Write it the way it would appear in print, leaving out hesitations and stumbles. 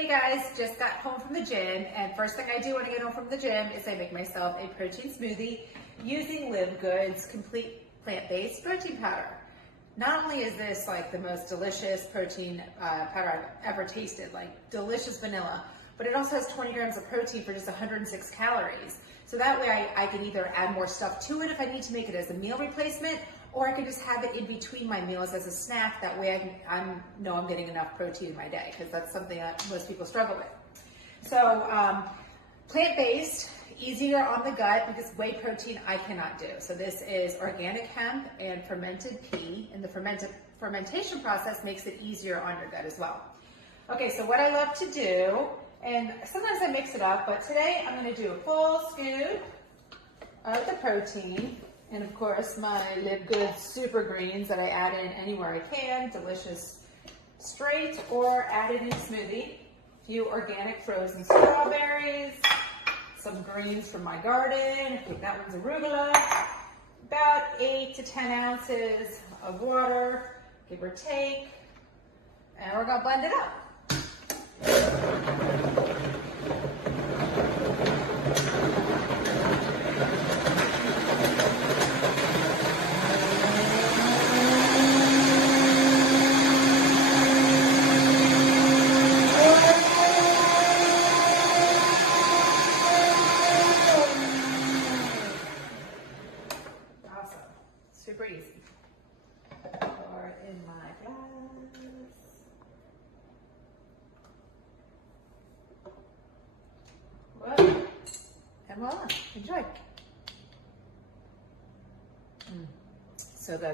Hey guys, just got home from the gym, and first thing I do when I get home from the gym is I make myself a protein smoothie using LiveGood's complete plant-based protein powder. Not only is this like the most delicious protein powder I've ever tasted, like delicious vanilla, but it also has 20 grams of protein for just 106 calories. So that way I can either add more stuff to it if I need to make it as a meal replacement, or I can just have it in between my meals as a snack. That way I know I'm getting enough protein in my day, because that's something that most people struggle with. So plant-based, easier on the gut, because whey protein I cannot do. So this is organic hemp and fermented pea, and the fermentation process makes it easier on your gut as well. Okay, so what I love to do, and sometimes I mix it up, but today I'm going to do a full scoop of the protein. And of course, my LiveGood super greens that I add in anywhere I can, delicious straight or added in smoothie. A few organic frozen strawberries, some greens from my garden, I think that one's arugula, about 8 to 10 ounces of water, give or take, and we're gonna blend it up. Super easy. Pour in my glass. Whoa. And voila, enjoy. So good.